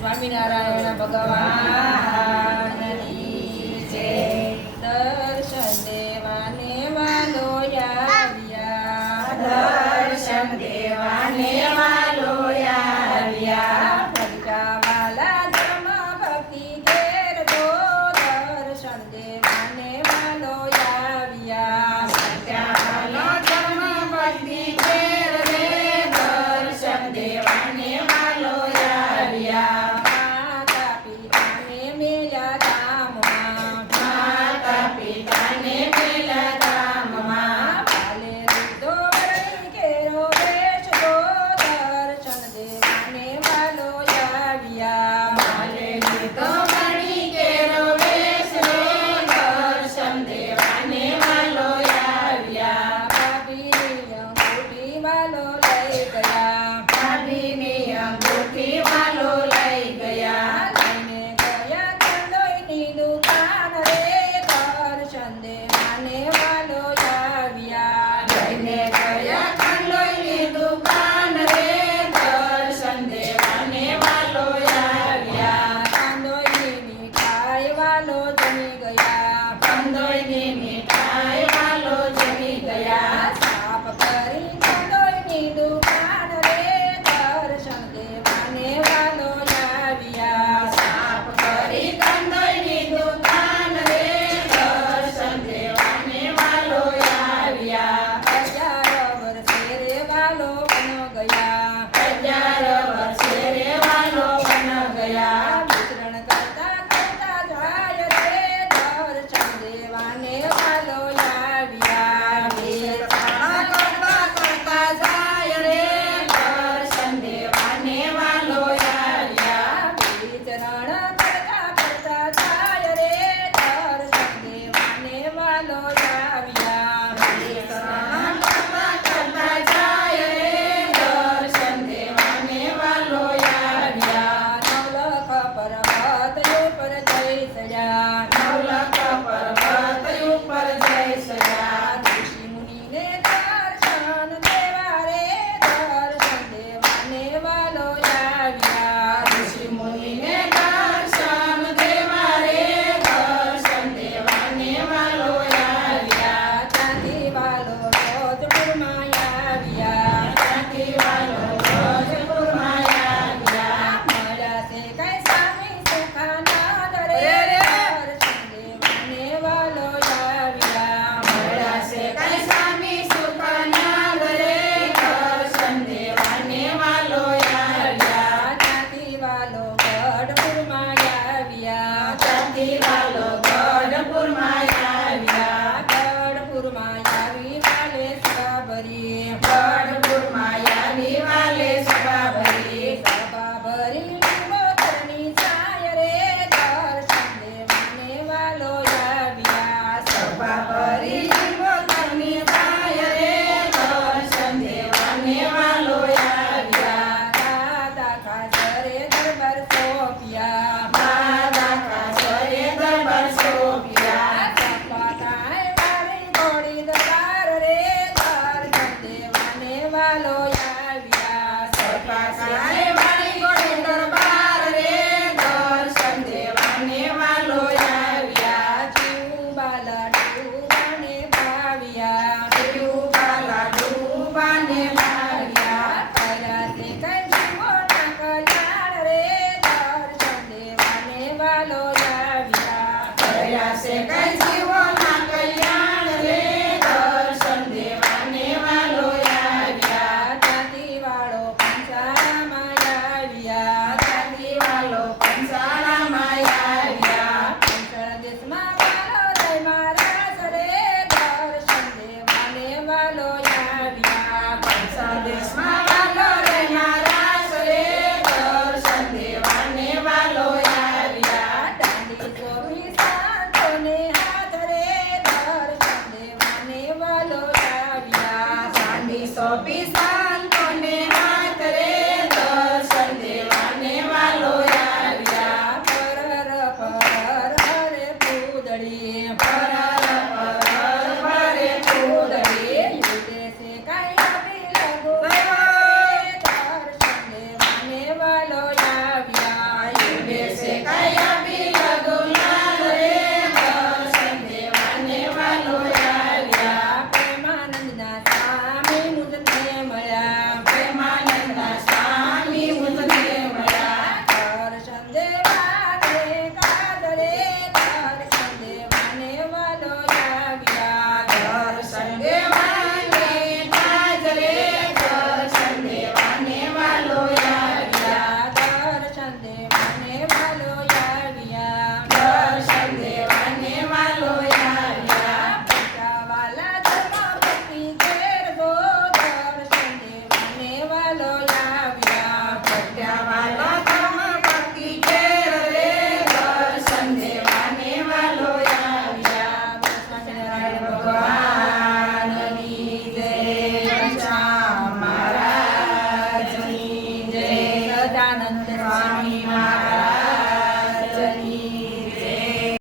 સ્વામિનારાયણ ભગવાન દર્શન દેવાને વાલો આવ્યા દર્શન દેવાને મેલ્યા ધામમાં માતા પિતાને પેલા ધામમાં પાલે લીધો વળી કેરો વેશ તો દર્શન દેવાને વાલો આવ્યા માલે લીધો મણી કેરો રે દર્શન દેવાને વાલો આવ્યા ભાભીની અંગૂઠી વાલો વાલો ગયા કંદોઈની મીઠાઈ વાલો જમી ગયા. સાપ કરી કંદોઈની દુકાન રે, દર્શન દેવાને વાલો લાવ્યા. સાપ કરી કંદોઈની દુકાન રે, દર્શન દેવાને વાલો લાવ્યા. હજાર વર્ષે રે ગયા. Ele vai Hello, mia, perché avanti.